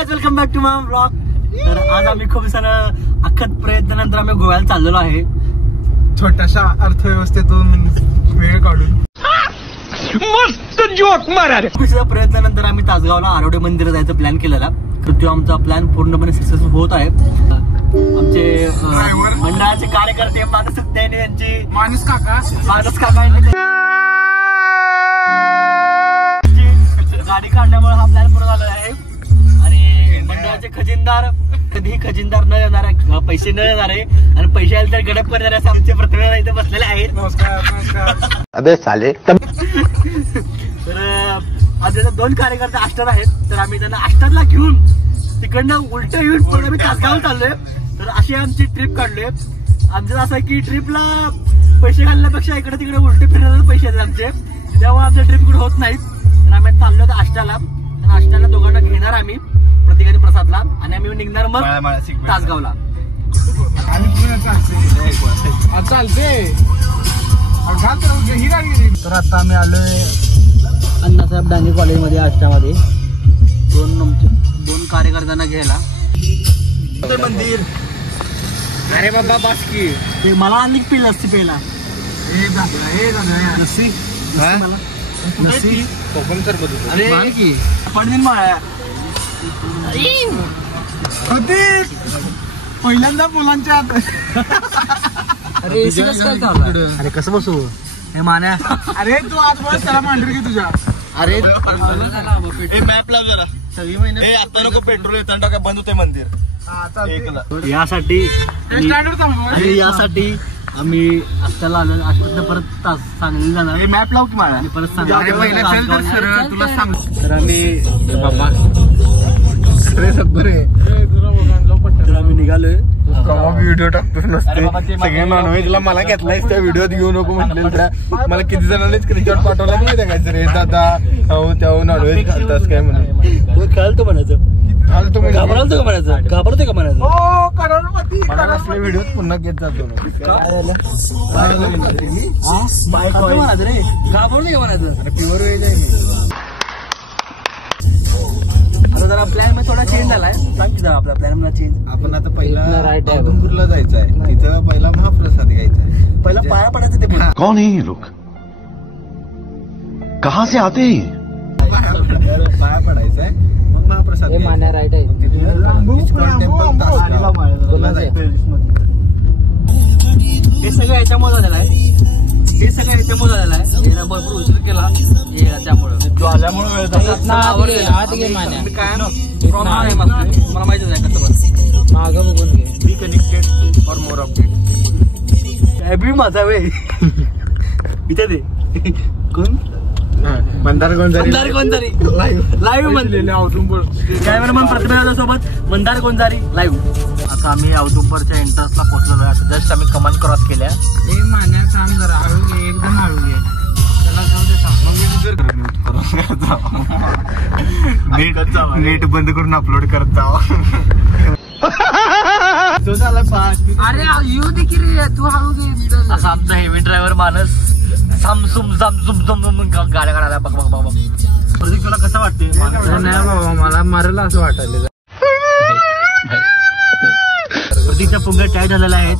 Guys welcome back to my blog. तर आज आम्ही खूप सारं अखत प्रयत्नानंतर आम्ही गोव्याला चाललेलो आहे, छोट्याशा अर्थव्यवस्थेतून वेळ काढून। मस्त जोक मारा रे। खूप प्रयत्नानंतर आम्ही तासगावला आरोडे मंदिर जायचा प्लॅन केलेला, तर तो आमचा प्लॅन पूर्णपणे सक्सेसफुल होत आहे। आमचे मंडळाचे कार्यकर्ते मानस सुत्याने यांची मानस काका गाडी काढल्यामुळे हा प्लॅन पूर्ण झालेला आहे। आणि मंडळाचे खजिनदार कधीही खजिनदार न येणार आहे, पैसे न येणार आहे आणि पैसे आले तर गडप करणार आहे, आमचे प्रतिनिधी इथे बसलेले आहेत। नमस्कार। अबे साले। तर आज दोन कार्यकर्ते आष्टात आहेत, तर आम्ही त्यांना आष्टातला घेऊन तिकडनं उलट येऊन पुढे आम्ही तासगाव चाललोय। तर अशी आमची ट्रिप काढलोय। आमचं असं आहे की ट्रिपला पैसे घालण्यापेक्षा इकडे तिकडे उलटे फिरण्याचे पैसे आहेत आमचे, त्यामुळे आमच्या ट्रिप कुठे होत नाहीत। तर आम्ही चाललो होतो आष्टाला, तर आष्टाला दोघांना घेणार आम्ही प्रत्येकाने प्रसादला, आणि आम्ही निघणार मग तासगावला। चालते। तर आता आम्ही आलोय अण्णासाहेब डांगे कॉलेजमध्ये आष्टामध्ये, दोन कार्यकर्त्यांना घ्यायला। मंदिर अरे बाबा बास्की ते मला आणि पिल असते पहिला कोकण सरबत अरे की पडदिन माळा पहिल्यांदा मुलांच्या आत। अरे कसं बसू हे मान्या। अरे तू आज बस त्याला मांडरी की तुझ्या। अरे मॅप लाव जरा, सगळी महिने आता नको पेट्रोल येताना टाका, बंद होते मंदिर यासाठी आम्ही आष्टाला आलो। आष्टातनं परत सांगली जाणार, मॅप लाव की मला आणि परत तुला सांग। तर आम्ही निघालोय। व्हिडिओ टाकतोच नसते, सगळे नॉनव्हेजला मला घेतलायस त्या व्हिडिओत घेऊ नको म्हटलेलं। मला किती जणांनी स्क्रीनशॉट पाठवला नाही त्या काय रे दादा हो त्या नॉनव्हेज घालतास काय म्हणून खेळतो म्हणायचं, घालतो घाबरतो का म्हणायचं, घाबरते का म्हणायचं। हो करोडपती मला असले व्हिडिओ पुन्हा घेत जातो म्हणायचं रे, घाबरते का म्हणायचं। प्युअर वेज आहे मी। आता जरा प्लॅन मध्ये थोडा चेंज झालाय, सांग की जरा आपला प्लॅन मध्ये चेंज। आपण आता पहिला औदुंबरला जायचं आहे, तिथं पहिला महाप्रसाद घ्यायचा आहे, पहिला पाया पडायचं ते। कौन है ये लोग, कहाँ से आते हैं? पाया पडायचा आहे, मग महाप्रसाद मान्या राईट आहे। हे सगळं याच्यामुळे झालेलं आहे, हे सगळं याच्यामुळे झालेलं आहे। हे भरपूर उशीर केला त्यामुळे मला माहितीच नाही कसं मागं बघून घे। Be connected for more update. माझा वे इथे दे कोण मंदार गोंजारी लाईव्ह म्हणलेले औदुंबर कॅमेरामन प्रतिभा सोबत मंदार गोंजारी लाईव्ह। आता आम्ही औदुंबरच्या एंट्रन्सला पोहोचलेलो आहे। जस्ट आम्ही कमान क्रॉस केल्या। मान्या थांब जरा, हळू घे, एकदम हळू घे, त्याला जाऊ दे। नेट बंद करून अपलोड करत जावा। अरे येऊ दे की रे, तू हळू घे। असा आमचा हेवी ड्रायव्हर मानस सामसुम गाड्या काढायला बघ बघ बघ। प्रदीप तुला कसं वाटते? नाही बाबा, मला मारलं असं वाटायला। प्रदीपच्या पुंग्या टाईट झालेल्या आहेत,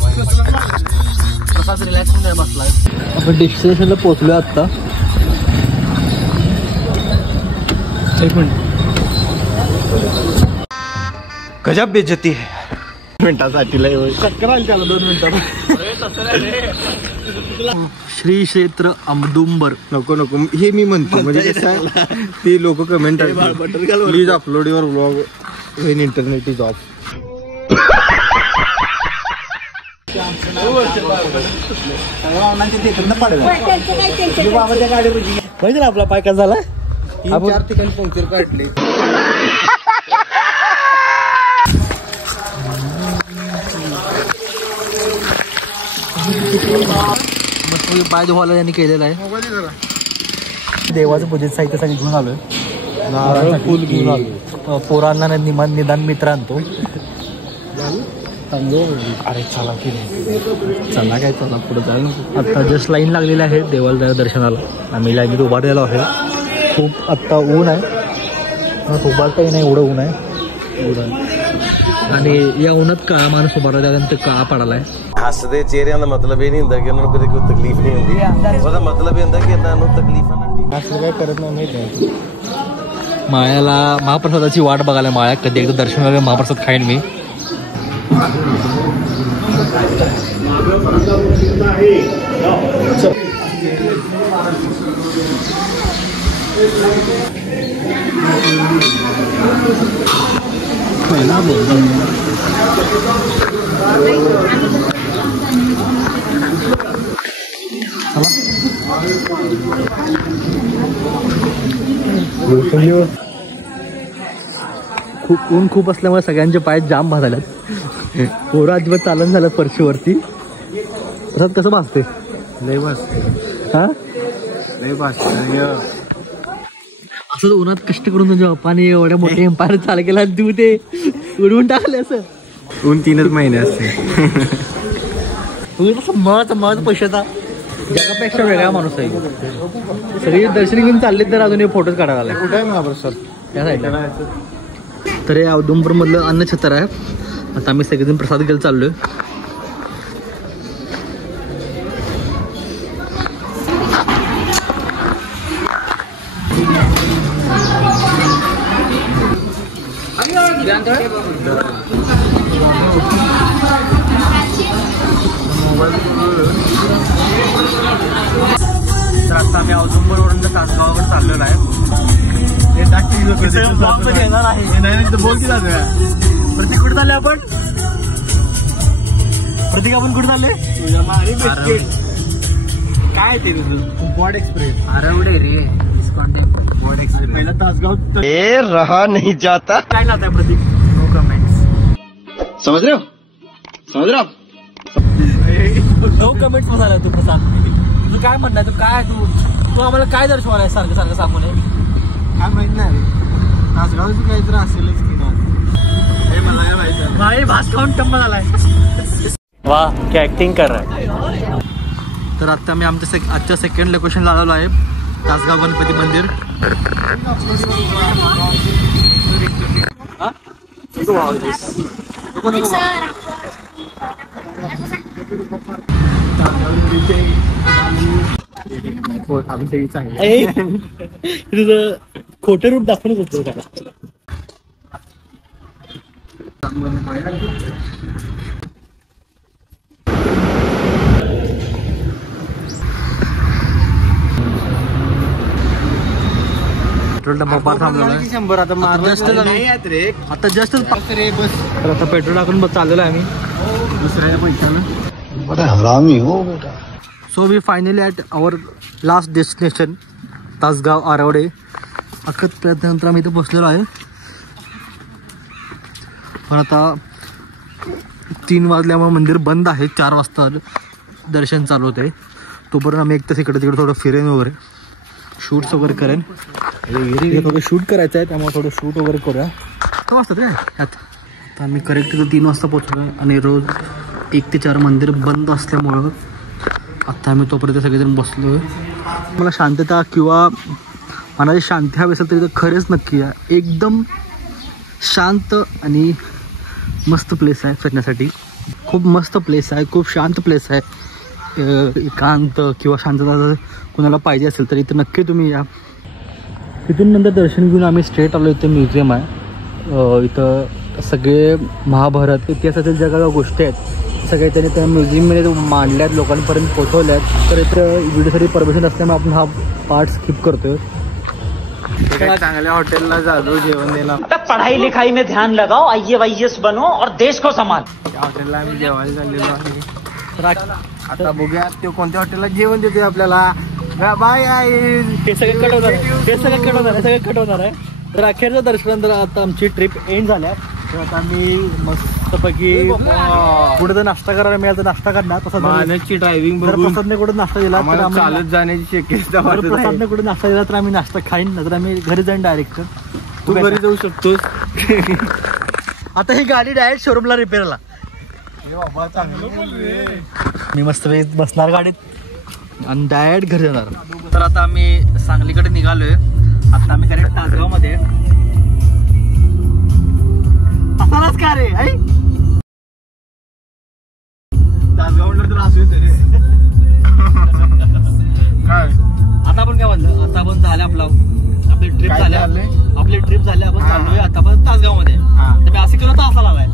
तसाच रिलॅक्स होऊन बसलाय। आपण डेस्टिनेशनला पोहोचलोय आता। एक मिनिट, गजब बेइज्जती है। मिनिटासाठी चक्कर आली त्याला 2 मिनिटात। श्री क्षेत्र औदुंबर। नको नको हे मी म्हणतो, म्हणजे कसं आहे ती लोक comment please upload your vlog when internet is of. माहिती ना आपला पाय कसा झाला, 3-4 ठिकाणी पंक्चर काढले। पाय धुवायला त्यांनी केलेला आहे। देवाचं पूजेचं साहित्य सगळं घेऊन आलोय, फुल घेऊन आलो। पोरांना निदान मित्र आणतो। अरे चला की चला काय चला पुढे जायला नको। आता जस्ट लाईन लागलेली आहे देवाला दर्शनाला, आम्ही लाईनीत उभारलेलो आहे। खूप आत्ता ऊन आहे, उभारताही नाही एवढं ऊन आहे। आणि या उन्हात काळा माणूस उभा राहिला त्यानंतर काळा पडालाय. हसदे चेहरे का मतलब ये नहीं होता कि उन्होंने कोई तकलीफ नहीं होती, उसका मतलब ये होता कि इन्होंने तकलीफ असं काय करत नाही माहिती आहे. माळ्याला महाप्रसादाची वाट बघायला माळ्या कधी एकदा दर्शन वगैरे महाप्रसाद खाईन मी. ऊन खूप असल्यामुळे सगळ्यांचे पाय जाम भाजल्यात. पोरं अजिबात चालन झालं फरशीवरती. तसंच कसं भाजते लय भाजते. हा लय भाजते. असं उन्हात कष्ट करून तुझ्या बापाने एवढ्या मोठे एम्पायर चाल केला तू ते उडवून टाकले. असं ऊन 3 महिने असते. मत पैशाचा जगापेक्षा वेगळा माणूस आहे. सगळे दर्शन घेऊन चालले तर अजून फोटोज काढायला आले. कुठे आहे महाप्रसाद? त्या साईडला. तर हे औदुंबर मधलं अन्नछत्र आहे. आता आम्ही सगळेजण प्रसाद घ्यायला चाललोय. तर आता आम्ही औदुंबरवरून तासगावाकडे चाललेलो आहे. येणार आहे. बोल की जाऊया. प्रतीक कुठे चालले आपण? प्रतीक आपण कुठे चालले? काय ते तुझं? बॉड एक्सप्रेस. आरवडे रे. बॉड एक्सप्रेस. पहिला तासगाव रहा नहीं जाता. काय लावताय प्रतीक? No comments. समझ रहे हो? समझ रहे हो? नो कमेंट्स म्हणाला तू प्रसाद. तुझं काय म्हणणार? तू काय तू आम्हाला काय दर्शवणार आहे सारखं सारखं सांगून? काय माहित नाही. तासगावचं काहीतरी असेलच की नाही. हे मला काय माहिती. भाई भास खाऊन टम्मा झालाय. वाह क्या ऍक्टिंग कर रहा है. तर आता मी आमच्या आजच्या सेकंड लोकेशनला आलेलो आहे. तासगाव गणपती मंदिर. तुझं खोटे रूप दाखवून होतो त्याला. पेट्रोल डब्बा पार थांबलेला आहे. 100 आता मारलं नाही रे. आता जस्ट रे बस. तर आता पेट्रोल टाकून चाललेलो आहे आम्ही दुसऱ्या पैशानं. बड़ा हरामी हो बेटा. So we finally at our last destination Tasgaon Arwade. अखत प्रयत्नानंतर आम्ही इथे पोचलेलो आहे. पण आता 3 वाजल्यामुळे मंदिर बंद आहे. 4 वाजता दर्शन चालू होते. तोपर्यंत आम्ही एक तास इकडे तिकडे थोडं फिरेन वगैरे शूट्स वगैरे करेन. थोडं शूट करायचं आहे त्यामुळे थोडं शूट वगैरे करूया. तो वाजतात रे यात. तर आम्ही करेक्ट 3 वाजता पोचलो आहे आणि रोज 1 ते 4 मंदिर बंद असल्यामुळं आत्ता आम्ही तोपर्यंत सगळेजण बसलो आहे. मला शांतता किंवा मनाची शांती हवी असेल तर इथं खरेच नक्की आहे. एकदम शांत आणि मस्त प्लेस आहे फिरण्यासाठी. खूप मस्त प्लेस आहे. खूप शांत प्लेस आहे. एकांत किंवा शांतता जर कुणाला पाहिजे असेल तर इथं नक्की तुम्ही या. तिथून नंतर दर्शन घेऊन आम्ही स्ट्रेट आलो. इथं म्युझियम आहे. इथं सगळे महाभारत इतिहासातील ज्या काही गोष्टी आहेत सगळे त्यांनी त्या म्युझियममध्ये मांडल्या आहेत, लोकांपर्यंत पोहोचवल्या आहेत. तर इथं व्हिडिओसाठी परमिशन असल्यामुळे आपण हा पार्ट स्किप करतोय. चांगल्या हॉटेलला जातो जेवण द्यायला. पढ़ाई लिखाई में ध्यान लगाओ, IAS बनो और देश को संभाल. त्या हॉटेलला आम्ही जेवायला चाललेलो आहे. आता बघूया तो कोणत्या हॉटेलला जेवण देतोय आपल्याला. बाय आई. हे सगळं कटवणार आहे. तर अखेरच्या दर्शनानंतर आता आमची ट्रिप एंड झाल्या. तर आता आम्ही मस्तपैकी पुढे जर नाश्ता करायला मिळाला तर नाश्ता करणार. मानसची ड्रायव्हिंग जर प्रसादने कुठे नाश्ता दिला तर आम्ही चालत जाण्याची शक्यता. प्रसादने कुठे नाश्ता दिला तर आम्ही नाश्ता खाईन, नंतर आम्ही घरी जाईन डायरेक्ट. तू घरी जाऊ शकतोस. आता ही गाडी डायरेक्ट शोरूमला रिपेअरला. मी मस्त बसणार गाडीत आणि डायरेक्ट घरी जाणार. तर आता आम्ही सांगलीकडे निघालोय. आता आम्ही करेक्ट तासगाव मध्ये. का रे आई तासगाव म्हणलं तर असू येते रे. काय आता आपण काय म्हणलं आता आपण झालं आपली ट्रिप काय झाल्या झालंय? आपली ट्रिप झाली आपण हा. चाललोय आता आपण तासगाव मध्ये हा. तर मी असं केलं तर असा लावाय